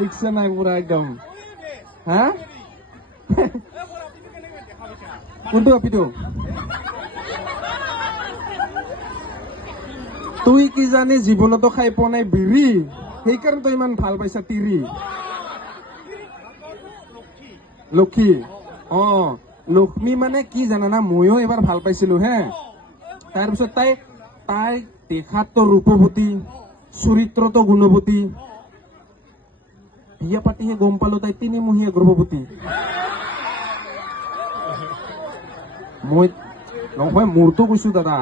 দেখছে নাই পুৰা একদম হ্যাঁ কোনটো আপিটো তুই কি জানি জীৱনতো খাই পোৱা নাই বিৰি সেইকাৰণে তই ইমান ভাল পাইছা তিৰি লক্ষী লক্ষ্মী মানে কি জানানা ময়ো এবাৰ ভাল পাইছিলো হে তাৰপিছত তাই দেখাতো ৰূপৱতী চৰিত্ৰতো গুণৱতী বিয়া পাতিহে গম পালো তাই তিনিমহীয়া গৰ্ভৱতী মই নহয় মোৰতো কৈছো দাদা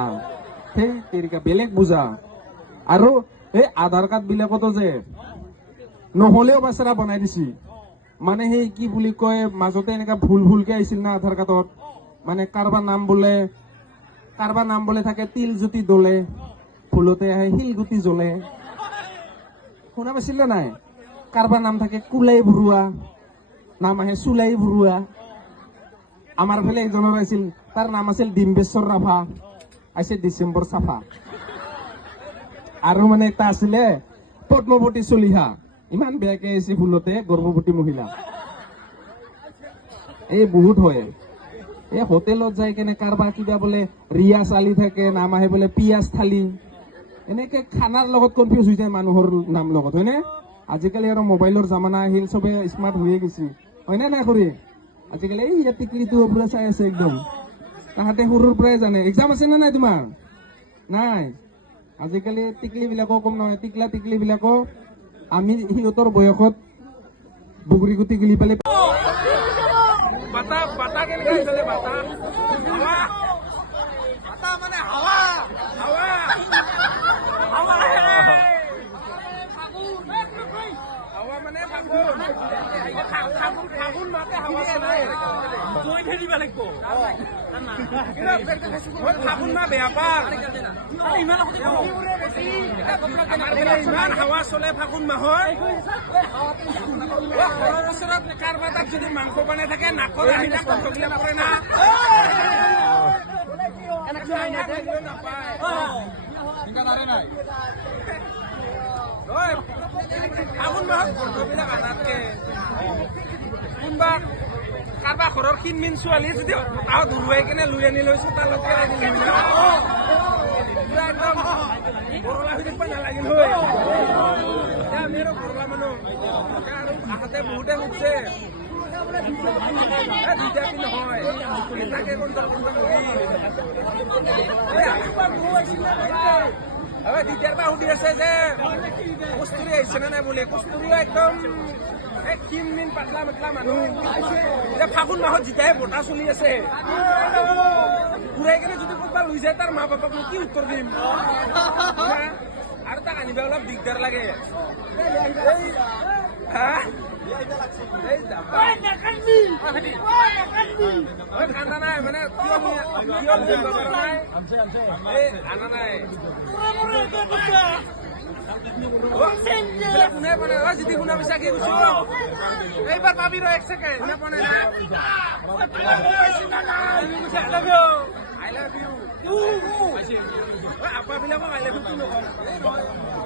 সেই তেৰিকা বেলেগ বুজা আৰু এই আধাৰ কাৰ্ড বিলাকতো যে নহলেও বাচৰা বনাই দিছি মানে সেই কি বুলি কয় মাজতে এনেকা ভুলকে আহিছিল না আধাৰ কাৰ্ডত মানে কাৰোবাৰ নাম বোলে থাকে তিলজুতি দলে ভুলতে আহে শিলগুটি জ্বলে শুনা পাইছিল নাই কাৰোবাৰ নাম থাকে কুলাই ভৰুৱা নাম আহে চুলাই ভৰুৱা আমাৰ ফালে একজনৰ আছিল তাৰ নাম আছিল ডিম্বেশ্বৰ ৰাভা আহিছে ডিচেম্বৰ চাফা আৰু মানে এটা আছিলে পদ্মৱতী চলিহা ইমান বেয়াকে আহিছে ভুলতে গৰ্ভৱতী মহিলা এই বহুত হয় এই হোটেলত যাই কেনে কাৰোবাৰ কিবা বোলে ৰিয়া চালি থাকে নাম আহে বোলে পিয়াজ থালি এনেকে খানাৰ লগত কনফিউজ হৈ যায় মানুহৰ নাম লগত হয়নে আজিকালি আৰু মোবাইলৰ জামানা আহিল চবে স্মাৰ্ট হৈয়ে গৈছে হয়নে নাই খুৰী আজিকালি এই ইয়াত টিকলিটো পুৰা চাই আছে একদম তাহাঁতে সৰুৰ পৰাই জানে এক্সাম আছে নে নাই তোমাৰ নাই আজিকালি টিকলি বিলাকো কম নহয় টিকলি বিলাকো আমি সিহঁতৰ বয়সত বগৰী গুটি গিলি পালে বাটা কেনেকে চলে বাটা মানে হাৱা মানে ফাগুন মাতে হাৱা চলাই জয় ধৰিব লাগিব ফাগুন মা বেয়া পাওঁ ইমান হাৱা চলে ফাগুন মাহৰ ওচৰত কাৰোবাৰ তাত যদি মাংস বনাই থাকে নাকৰ আহিলে কণ্ঠবিলাক পৰে না ফাগুন মাহত কণ্ঠবিলাক আনাতকে কোনোবা কাৰোবাৰ ঘৰৰ ক্ষীণমিন ছোৱালী যদি তাহত উৰুৱাই কেনে লৈ আনি লৈছো তালৈকে একদম বৰলা হৈ থাকিব নালাগিল হয় আমি আৰু বৰলা মানুহ আৰু আহোঁতে বহুতে সুখছে বিদ্যাপী নহয় এটাকে দ্বিতীয়াৰ পৰা সুধি আছে যে কস্তুৰী আহিছে নে নাই বুলি কস্তুৰীও একদম ক্ষীণ পাতলা মেতলা মানুহ এতিয়া ফাগুন মাহত যেতিয়াই বতাহ চলি আছে ঘূৰাই কেনে যদি ক'ৰবাত লৈ যায় তাৰ মা বাপাক কি উত্তৰ দিম আৰু তাক আনিব অলপ দিগদাৰ লাগে কান্দা নাই মানে আনা নাই কোনে বনে যদি শুনা পিছা কি কৈছো এইবাৰ পাবি ৰ এক ছেকেণ্ড কোনে বনে আই লাভ ইউ আপা বিলাকক আই লাভ ইউ